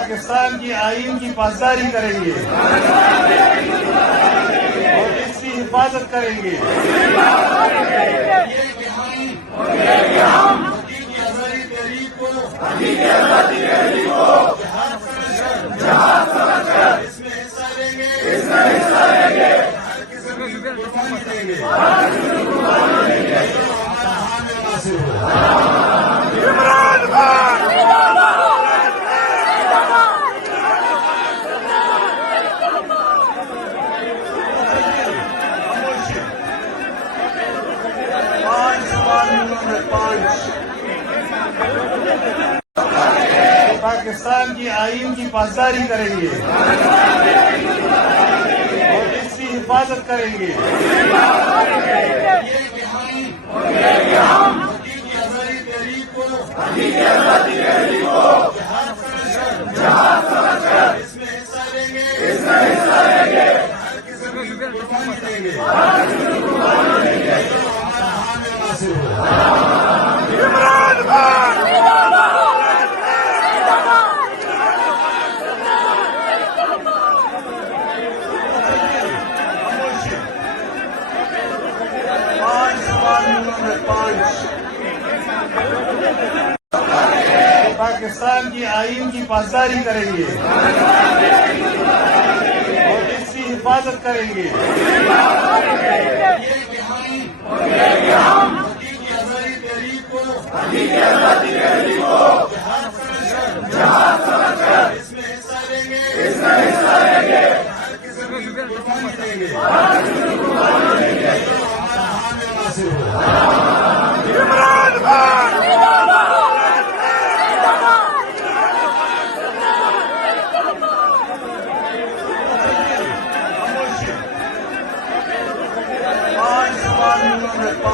पाकिस्तान की आईन की पासदारी करेंगे और इसकी हिफाजत करेंगे। आजादी तहरीक को इसमें हिस्सा लेंगे, हर किस्म की कुर्बानी देंगे। हमारा हामिल नासिर हो। पाकिस्तान की आईन की पासदारी करेंगे और इसकी हिफाजत करेंगे। आजादी तहरीक को इसमें हिस्सा लेंगे, हर किस्म की कुर्बानी देंगे। हमारा हामिल नासिर हो। पाकिस्तान की आईन की पासदारी करेंगे और इसकी हिफाजत करेंगे। आजादी तहरीक को इसमें हिस्सा लेंगे, हर किस्म की कुर्बानी देंगे। हमारा हामिल नासिर हो। पाकिस्तान